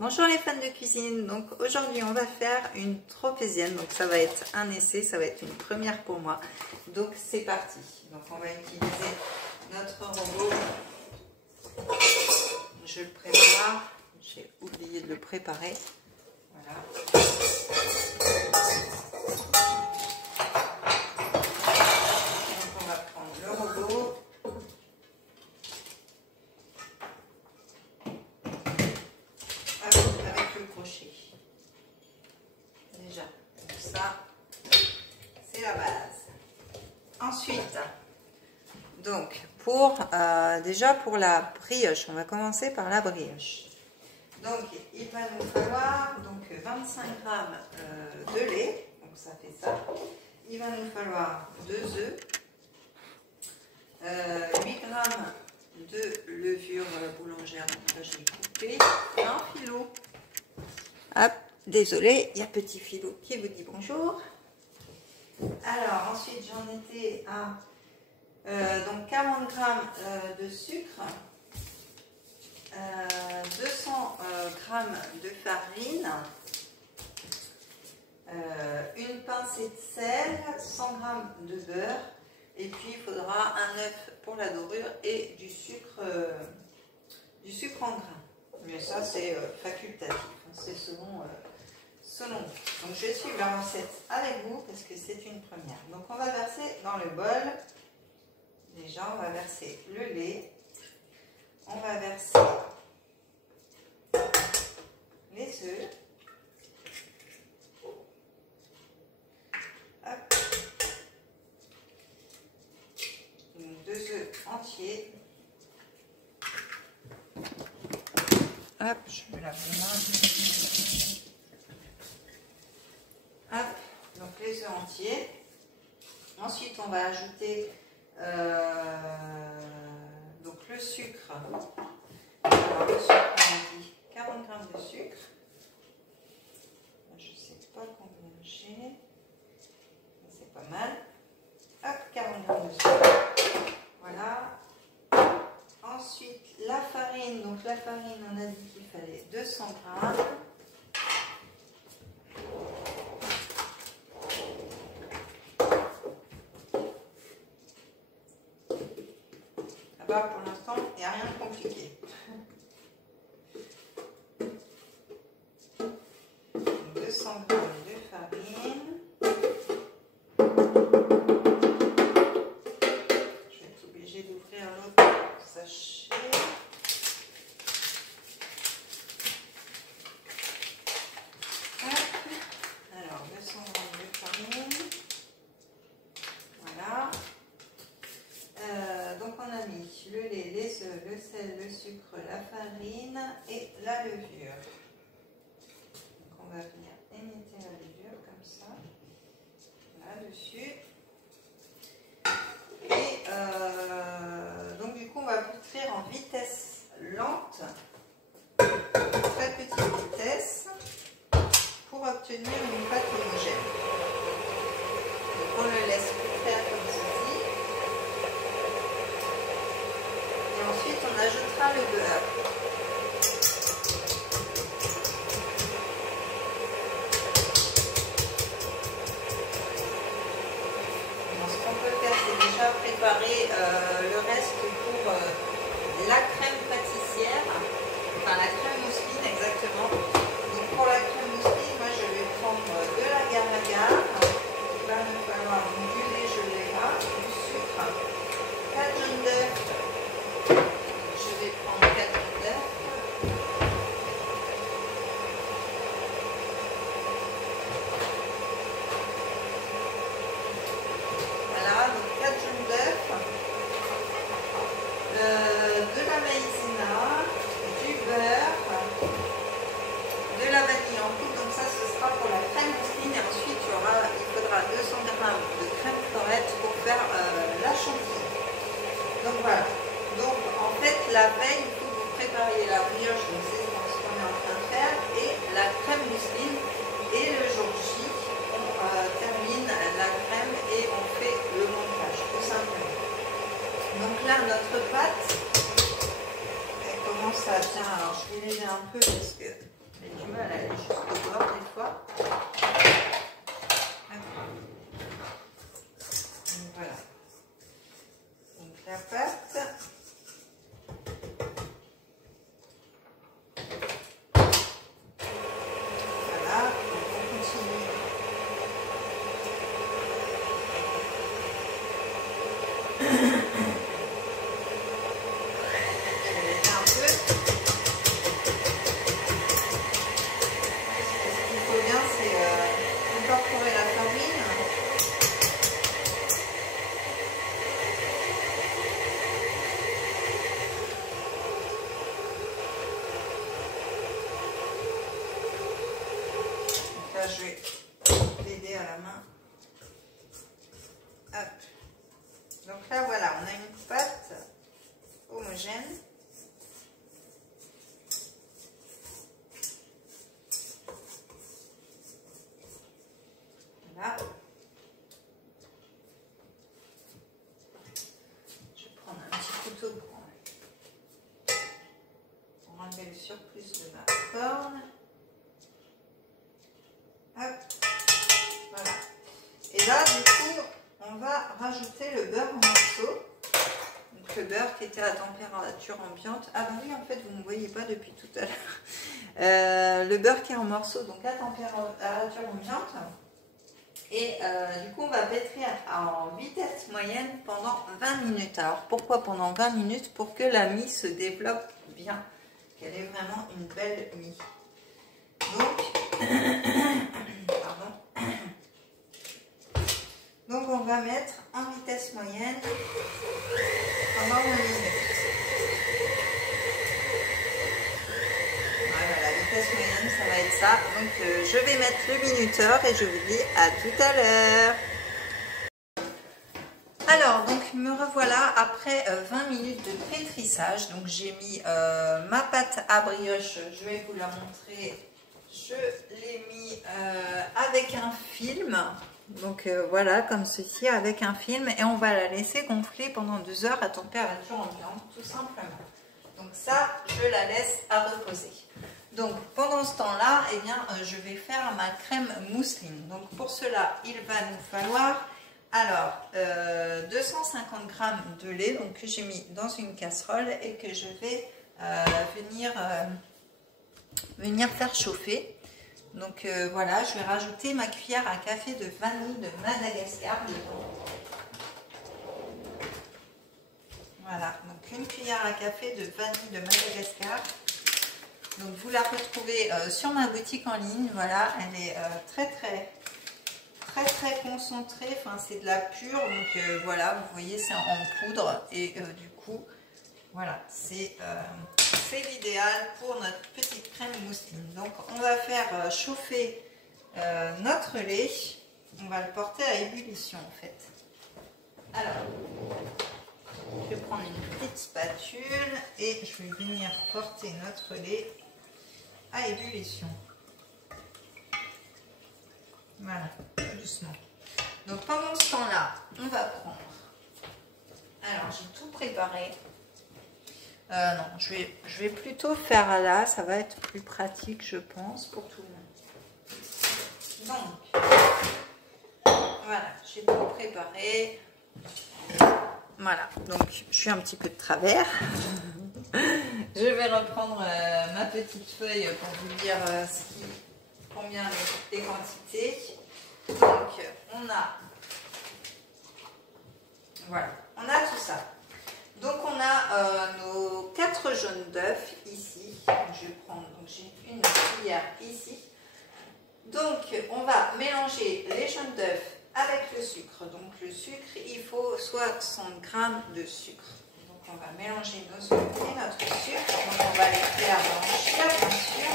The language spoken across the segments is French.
Bonjour les fans de cuisine, donc aujourd'hui on va faire une tropézienne, donc ça va être un essai, ça va être une première pour moi, donc c'est parti. Donc on va utiliser notre robot, je le prépare, j'ai oublié de le préparer, voilà. Donc on va prendre le robot. Avec le crochet. Déjà, ça, c'est la base. Ensuite, donc, déjà pour la brioche, on va commencer par la brioche. Donc, il va nous falloir 25 g de lait, donc ça fait ça. Il va nous falloir 2 œufs, 8 g de levure boulangère, donc là j'ai coupé un filou. Hop, désolé, il y a petit filou qui vous dit bonjour. Alors ensuite j'en étais à donc 40 g de sucre, 200 g de farine, une pincée de sel, 100 g de beurre. Et puis il faudra un œuf pour la dorure et du sucre en grains. Mais ça c'est facultatif, c'est selon. Donc je vais suivre la recette avec vous parce que c'est une première. Donc on va verser dans le bol. Déjà on va verser le lait. On va verser les œufs. Donc 2 œufs entiers. Hop, je me lave les mains. Hop, donc les œufs entiers. Ensuite, on va ajouter donc le sucre. Alors, le sucre, on a dit 40 g de sucre. Je ne sais pas combien j'ai. C'est pas mal. Hop, 40 g de sucre. Voilà. Ensuite, la farine. Donc la farine, on a dit qu'il fallait 200 g. Là-bas, pour l'instant, il n'y a rien de compliqué. 200 g de farine. Je vais être obligée d'ouvrir l'autre sachet. Alors, 200 g de farine. Voilà. Donc, on a mis le lait, les œufs, le sel, le sucre, la farine et la levure. Donc, on va venir émietter la levure comme ça, là-dessus. Et donc, du coup, on va cuire en vitesse lente, très petite vitesse, pour obtenir une pâte homogène. Donc, on le laisse faire comme ceci. Et ensuite, on ajoutera le beurre. Ce qu'on peut faire, c'est déjà préparer le reste pour la crème pâtissière, enfin la crème mousseline exactement. Donc pour la crème mousseline, moi je vais prendre de l'agar-agar, il va me falloir du lait gelé là, du sucre, 4 jaunes d'œufs, je vais prendre 4 jaunes d'œufs. Voilà, donc 4 jaunes d'œufs, de la maïzena, du beurre, de la vanille en poudre, donc ça ce sera pour la crème mousseline et ensuite il faudra 200 g de crème fleurette pour faire la chantilly. Donc voilà, donc en fait la veille il faut que vous prépariez la brioche, donc c'est ce qu'on est en train de faire, et la crème mousseline, et le jour J on termine la crème et on fait le montage tout simplement. Donc là notre pâte elle commence à bien, alors je vais léger un peu parce que J'ai du mal à aller jusqu'au bord des fois. Donc, voilà. Donc la pâte. Voilà, on continue. Je vais mettre un peu. Ce qu'il faut bien, c'est incorporer la farine. Donc là, je vais l'aider à la main. Hop. Donc là, voilà, on a une pâte homogène. Voilà. Je vais prendre un petit couteau pour enlever le surplus de ma forme. Hop. Voilà. Et là, du coup, on va rajouter le beurre en morceaux. Donc le beurre qui était à température ambiante. Ah bah oui, en fait, vous ne me voyez pas depuis tout à l'heure. Le beurre qui est en morceaux, donc à température ambiante. Et du coup, on va pétrir en vitesse moyenne pendant 20 minutes. Alors, pourquoi pendant 20 minutes? Pour que la mie se développe bien. Qu'elle ait vraiment une belle mie. Donc, pardon. Donc, on va mettre en vitesse moyenne pendant 20 minutes. Voilà, la vitesse moyenne, ça va être ça. Donc, je vais mettre le minuteur et je vous dis à tout à l'heure. Alors, donc me revoilà après 20 minutes de pétrissage. Donc, j'ai mis ma pâte à brioche. Je vais vous la montrer. Je l'ai mis avec un film. Donc, voilà, comme ceci, avec un film. Et on va la laisser gonfler pendant 2 heures à température ambiante, tout simplement. Donc ça, je la laisse à reposer. Donc pendant ce temps-là, eh bien, je vais faire ma crème mousseline. Donc pour cela, il va nous falloir alors 250 g de lait donc, que j'ai mis dans une casserole et que je vais venir faire chauffer. Donc voilà, je vais rajouter ma cuillère à café de vanille de Madagascar dedans. Voilà, donc une cuillère à café de vanille de Madagascar. Donc vous la retrouvez sur ma boutique en ligne. Voilà, elle est très concentrée. Enfin, c'est de la pure. Donc voilà, vous voyez, c'est en poudre. Et du coup, voilà, c'est l'idéal pour notre petite crème mousseline. Donc on va faire chauffer notre lait. On va le porter à ébullition en fait. Alors, je vais prendre une petite spatule et je vais venir porter notre lait à ébullition. Voilà, doucement. Donc pendant ce temps-là, on va prendre. Alors j'ai tout préparé. Non, je vais plutôt faire là, ça va être plus pratique, je pense, pour tout le monde. Donc, voilà, j'ai tout préparé. Voilà, donc je suis un petit peu de travers. Je vais reprendre ma petite feuille pour vous dire combien les quantités. Donc, on a tout ça. Donc, on a nos 4 jaunes d'œufs ici. Donc, je vais prendre, donc j'ai une cuillère ici. Donc, on va mélanger les jaunes d'œufs avec le sucre. Donc, le sucre, il faut 60 g de sucre. Donc, on va mélanger nos œufs et notre sucre. Donc, on va les faire blanchir, bien sûr.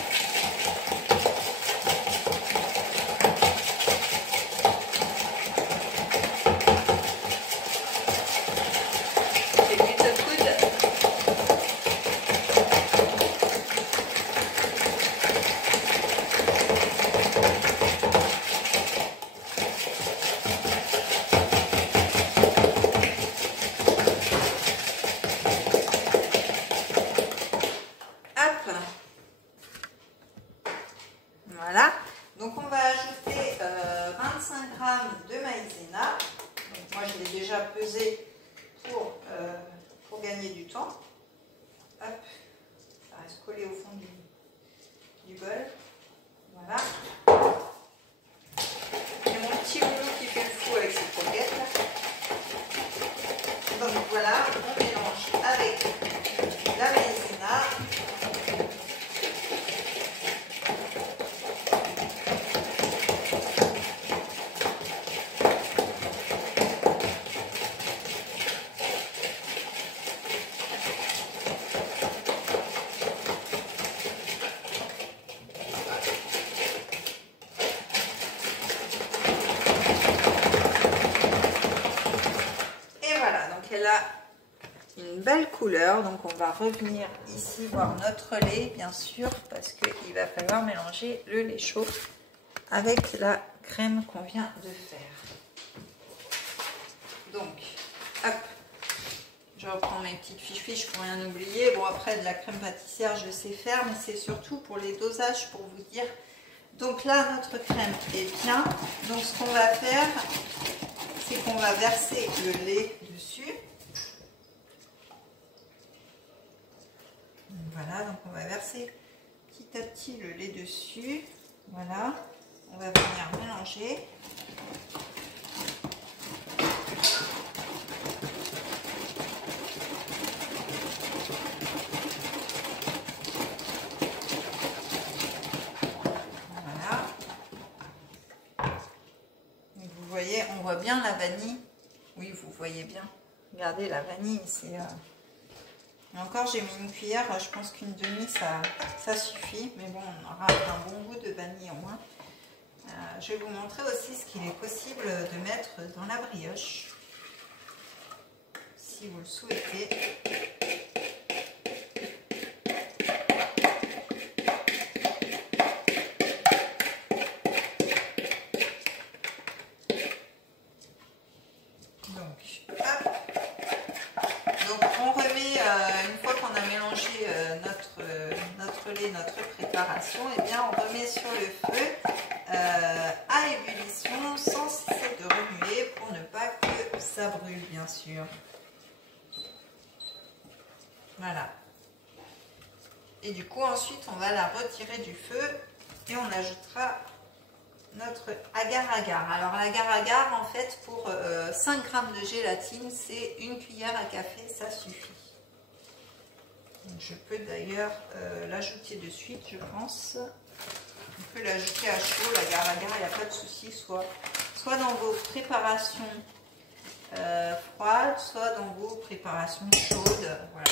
Voilà. Donc on va ajouter 25 g de maïzena. Donc, moi je l'ai déjà pesé pour gagner du temps. Hop, ça reste collé au fond du bol. Voilà. Et mon petit boulot qui fait le fou avec ses croquettes. Donc voilà, on mélange avec la maïzena. Elle a une belle couleur, donc on va revenir ici voir notre lait bien sûr parce qu'il va falloir mélanger le lait chaud avec la crème qu'on vient de faire. Donc hop, je reprends mes petites fiches pour rien oublier. Bon, après de la crème pâtissière je sais faire, mais c'est surtout pour les dosages pour vous dire. Donc là notre crème est bien, donc ce qu'on va faire c'est qu'on va verser le lait dessus. Voilà, donc on va verser petit à petit le lait dessus. Voilà, on va venir mélanger. Voilà. Donc vous voyez, on voit bien la vanille. Oui, vous voyez bien. Regardez la vanille, c'est... Encore, j'ai mis une cuillère, je pense qu'une demi, ça suffit. Mais bon, on aura un bon goût de vanille au moins. Je vais vous montrer aussi ce qu'il est possible de mettre dans la brioche. Si vous le souhaitez. Une fois qu'on a mélangé notre lait, notre préparation, et bien on remet sur le feu à ébullition sans cesser de remuer pour ne pas que ça brûle bien sûr. Voilà. Et du coup ensuite on va la retirer du feu et on ajoutera notre agar-agar. Alors l'agar-agar en fait pour 5 g de gélatine c'est une cuillère à café, ça suffit. Donc, je peux d'ailleurs l'ajouter de suite, je pense. On peut l'ajouter à chaud, l'agar-agar, il n'y a pas de souci, soit dans vos préparations froides, soit dans vos préparations chaudes. Voilà.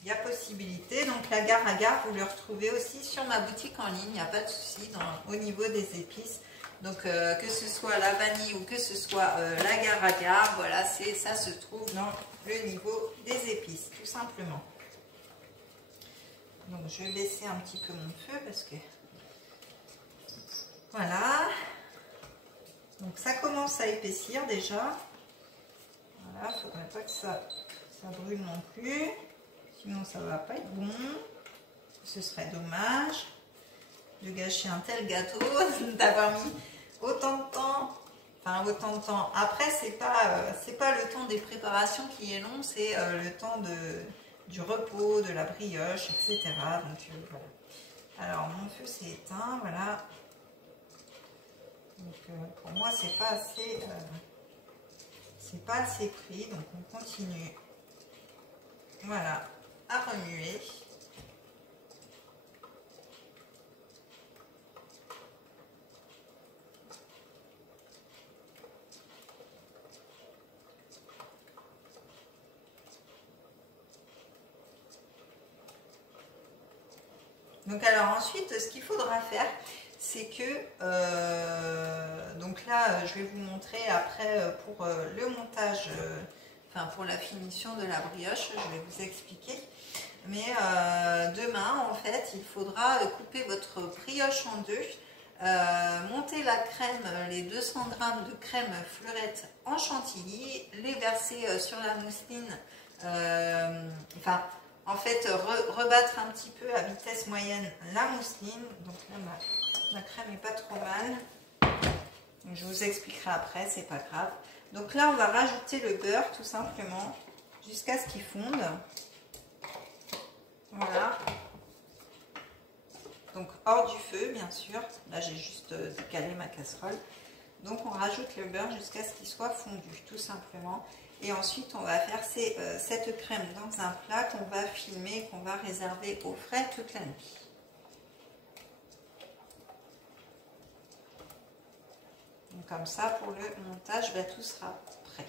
Il y a possibilité. Donc l'agar-agar, vous le retrouvez aussi sur ma boutique en ligne, il n'y a pas de souci au niveau des épices. Donc que ce soit la vanille ou que ce soit l'agar-agar, voilà, ça se trouve dans le niveau des épices, tout simplement. Donc je vais baisser un petit peu mon feu parce que voilà. Donc ça commence à épaissir déjà. Voilà, il ne faudrait pas que ça brûle non plus. Sinon ça ne va pas être bon. Ce serait dommage de gâcher un tel gâteau, d'avoir mis autant de temps. Enfin autant de temps. Après c'est pas le temps des préparations qui est long, c'est le temps du repos, de la brioche, etc. Donc voilà. Alors mon feu s'est éteint, voilà. Donc pour moi c'est pas assez pris, donc on continue. Voilà, à remuer. Donc alors ensuite, ce qu'il faudra faire, c'est que, donc là, je vais vous montrer après pour le montage, enfin pour la finition de la brioche, je vais vous expliquer. Mais demain, en fait, il faudra couper votre brioche en deux, monter la crème, les 200 g de crème fleurette en chantilly, les verser sur la mousseline, enfin en fait rebattre un petit peu à vitesse moyenne la mousseline. Donc là ma crème n'est pas trop mal. Je vous expliquerai après, c'est pas grave. Donc là on va rajouter le beurre tout simplement jusqu'à ce qu'il fonde. Voilà. Donc hors du feu bien sûr. Là j'ai juste décalé ma casserole. Donc on rajoute le beurre jusqu'à ce qu'il soit fondu tout simplement. Et ensuite on va faire cette crème dans un plat qu'on va filmer, qu'on va réserver au frais toute la nuit. Donc comme ça pour le montage, tout sera prêt.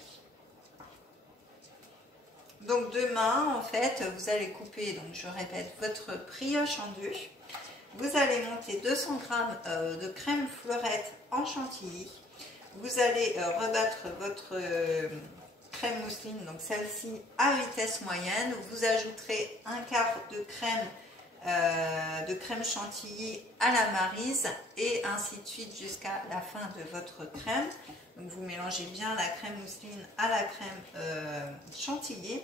Donc demain en fait vous allez couper, donc je répète, votre brioche en deux. Vous allez monter 200 g de crème fleurette en chantilly. Vous allez rebattre votre crème mousseline, donc celle-ci à vitesse moyenne. Vous ajouterez un quart de crème chantilly à la maryse et ainsi de suite jusqu'à la fin de votre crème. Donc vous mélangez bien la crème mousseline à la crème chantilly.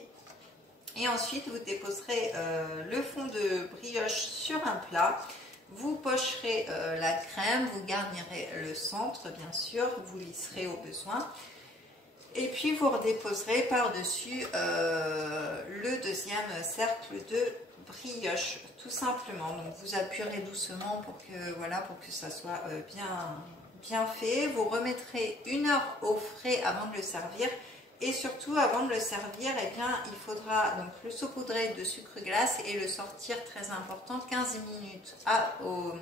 Et ensuite, vous déposerez le fond de brioche sur un plat. Vous pocherez la crème, vous garnirez le centre, bien sûr, vous lisserez au besoin. Et puis, vous redéposerez par-dessus le deuxième cercle de brioche, tout simplement. Donc, vous appuierez doucement pour que ça soit bien fait. Vous remettrez 1 heure au frais avant de le servir. Et surtout, avant de le servir, il faudra donc le saupoudrer de sucre glace et le sortir, très important, 15 minutes avant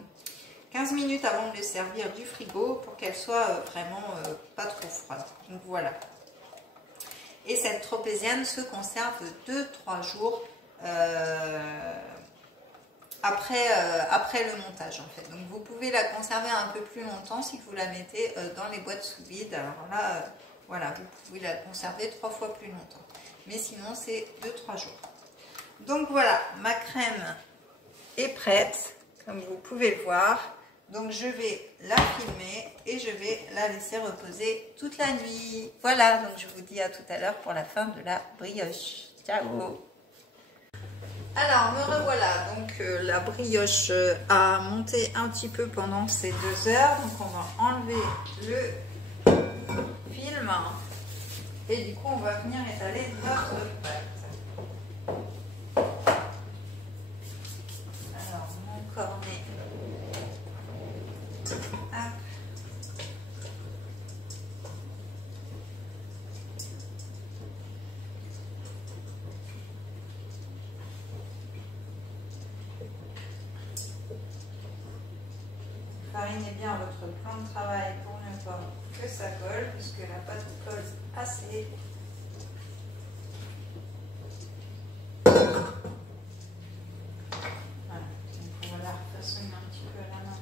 de le servir du frigo pour qu'elle soit vraiment pas trop froide. Donc voilà. Et cette tropézienne se conserve 2-3 jours après le montage en fait. Donc vous pouvez la conserver un peu plus longtemps si vous la mettez dans les boîtes sous vide. Alors là... voilà, vous pouvez la conserver 3 fois plus longtemps. Mais sinon, c'est 2-3 jours. Donc voilà, ma crème est prête, comme vous pouvez le voir. Donc je vais la filmer et je vais la laisser reposer toute la nuit. Voilà, donc je vous dis à tout à l'heure pour la fin de la brioche. Ciao! Alors, me revoilà. Donc la brioche a monté un petit peu pendant ces 2 heures. Donc on va enlever le film et du coup on va venir étaler notre pâte. Alors mon cornet, hop. Farinez bien votre plan de travail pour ne pas que ça colle, puisque la pâte colle assez. Voilà, donc on va la refaçonner un petit peu à la main.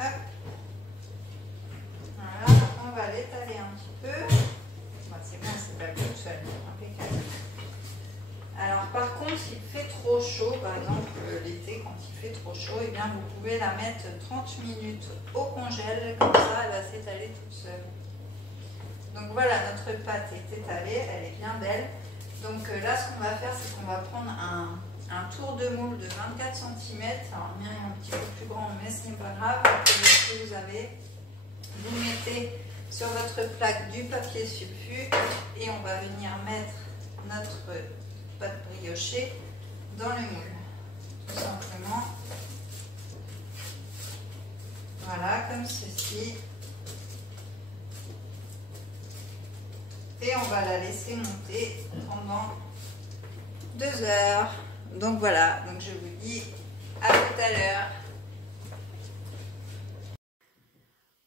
Hop. Voilà, on va l'étaler un petit peu. Bon, c'est bon, c'est pas tout seul, impeccable. Alors par contre, s'il fait trop chaud, par exemple l'été quand il fait trop chaud, vous pouvez la mettre 30 minutes au congèle, comme ça elle va s'étaler toute seule. Donc voilà, notre pâte est étalée, elle est bien belle. Donc là ce qu'on va faire, c'est qu'on va prendre un tour de moule de 24 cm. Alors le mien est un petit peu plus grand, mais ce n'est pas grave, ce que vous avez. Vous mettez sur votre plaque du papier sulfu et on va venir mettre notre pâte briochée dans le moule, tout simplement. Voilà, comme ceci. Et on va la laisser monter pendant 2 heures. Donc voilà, donc je vous dis à tout à l'heure.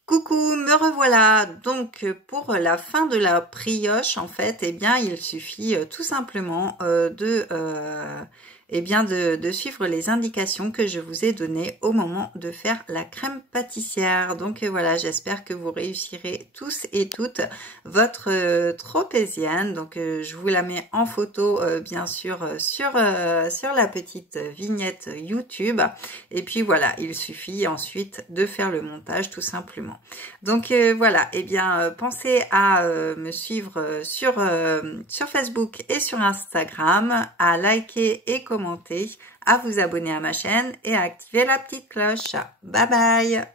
Coucou, me revoilà. Donc pour la fin de la brioche, en fait, il suffit tout simplement de eh bien de suivre les indications que je vous ai données au moment de faire la crème pâtissière. Donc voilà, j'espère que vous réussirez tous et toutes votre tropézienne. Donc je vous la mets en photo bien sûr sur la petite vignette YouTube. Et puis voilà, il suffit ensuite de faire le montage tout simplement. Donc voilà, eh bien pensez à me suivre sur Facebook et sur Instagram, à liker et commenter, à vous abonner à ma chaîne et à activer la petite cloche. Bye bye!